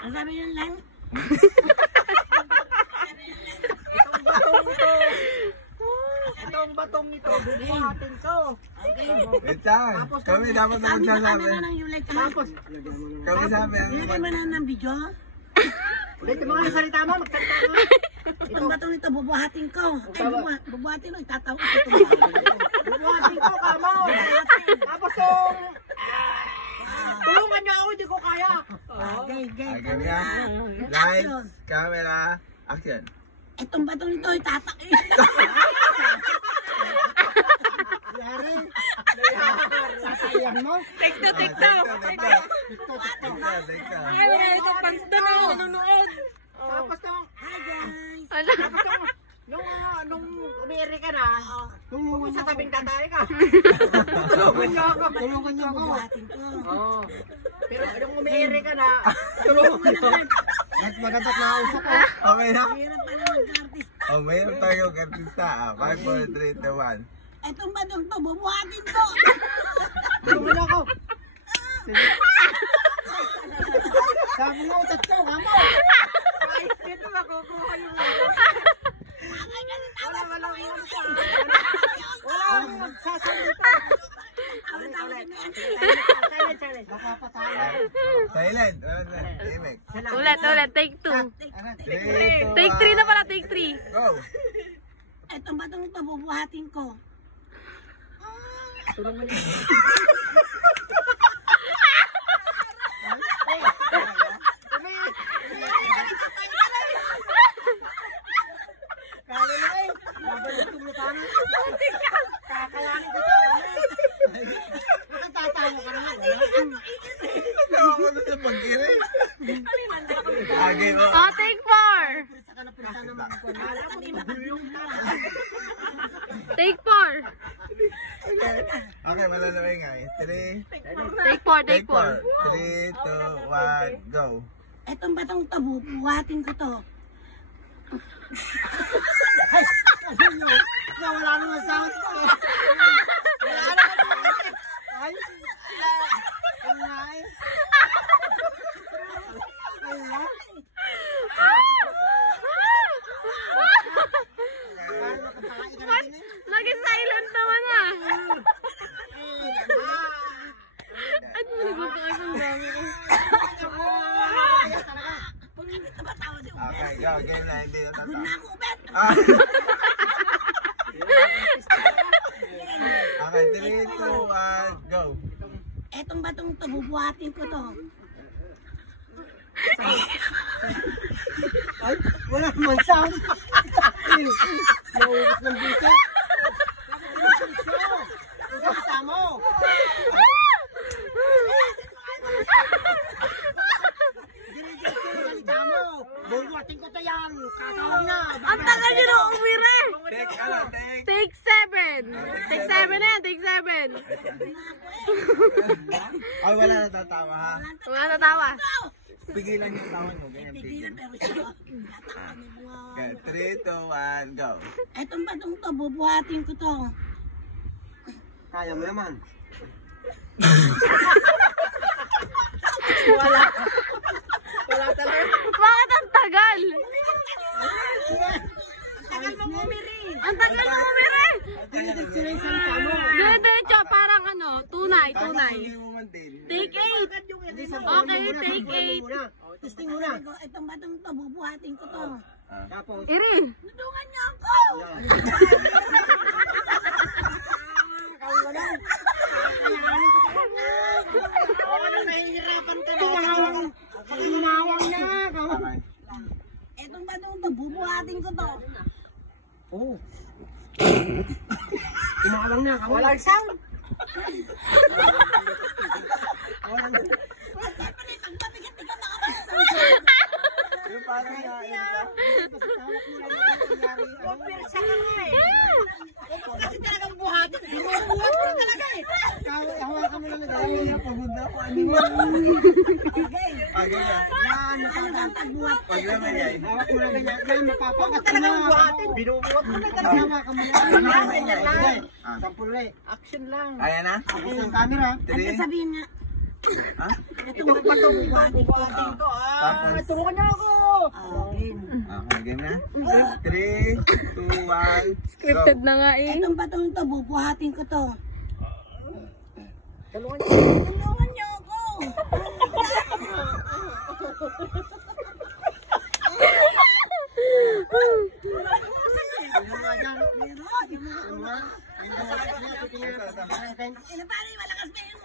Ang sabi yun lang? Itong batong ito, bubuhatin ko. Wait lang. Kami dapat na magsasabi. Tapos, Kami sabi. nilagay mo na ng video? Ulit yung mga salita mo, magsalita mo. Itong batong ito, bubuhatin ko. Ay, bubuhatin ko, itatawag ko ito. Bubuhatin ko, kamo. Tapos yung... tulungan niyo ako, hindi ko kaya. Gay. Kami na. Lights, camera, action. Itong batong ito, itatak. Sasayang mo. Take two. Ay, wala ito pants doon ako nanonood. Tapos nung... Hi guys! Ala. Tapos nung umiri ka na, sa tabing tatay ka. Tulungan niyo ako. Bubuhatin ko. Oo. Pero nung umiri ka na, tulungan niyo ako. At magatot na usap ko. Okay na? Hirap pa na mag-artist. Oh, mayroon tayong artista. 5, 4, 3, 2, 1. Itong batong ito, bubuhatin ko. Tulungan niyo ako. Sabi mo, tatlo, kamo. Ay, dito makukuha yung... Wala akong magsasalita. Silent. Silent. Wala na. Imik. Ulit. Take two. 3, 2, Take three na pala, take three. Go. Itong batong ito, bubuhatin ko. Tulungan niyo. Okay mo. Oh, take four. Take four. Okay, malalaway nga eh. 3, Take four. 3, 2, 1, go. Itong batong ito, bubuhatin ko to. Wala naman sound ko. Wala naman. Ay. Lagi silent naman ah. At naligot ko isang dami ko. Okay, go. Game na. Hindi na Pagod na ako, Bet. Okay, 3, 2, 1, go. Itong batong ito, bubuhatin ko to. Ay, wala naman sound. Nauubos ng bisip. Salita mo. Salita mo. Bubuhatin ko to yan. Kakawang na. Ang tagal nyo nung umire. Take. Take seven. Take seven na, take seven. Ay, wala natatawa ha. Wala natawa. Pigilan yung tawa mo. Ganyan, Pigilan, pero siya. Okay, 3, 2, 1, go. Itong batong ito, bubuhatin ko to. Kaya mo naman. Wala talaga. Bakit ang tagal? Tagal mo bumiri. Ang tagal mo umire. Dinidiretso na yung salita mo. Diretso, parang ano, tunay. Hindi mo mantin. Take 8. Okay, take 8. Testing muna. Itong batong ito, bubuhatin ko to. Tapos. Irin. Tulungan niyo ako. Nahihirapan ka na. Tumawang na. Itong batong ito, bubuhatin ko to. Oh. Tumawang na. Walang sound. Yung parang Kasi talagang buhatin. Binubuhat ko talaga eh. Hawakan mo lang na. pagod na ako. Agay na. Yan. Ano ba ang pagbuhat? Pag naman yan. Hawak mo lang ganyan. Yan. Mapapakat ka na. Binubuhat mo na talaga. Hawakan mo lang. Sampuli. Action lang. Kaya na? Tapos ng camera. Ano sabihin nga? Ha? Itong batong ito, bubuhatin ko. Tapos, Tulungan niyo ako. okay, game na? 3, 2, 1, Scripted na nga eh. Itong batong ito, bubuhatin ko to. Tulungan niyo. Tulungan niyo ako. Paano yung malakas pa yun?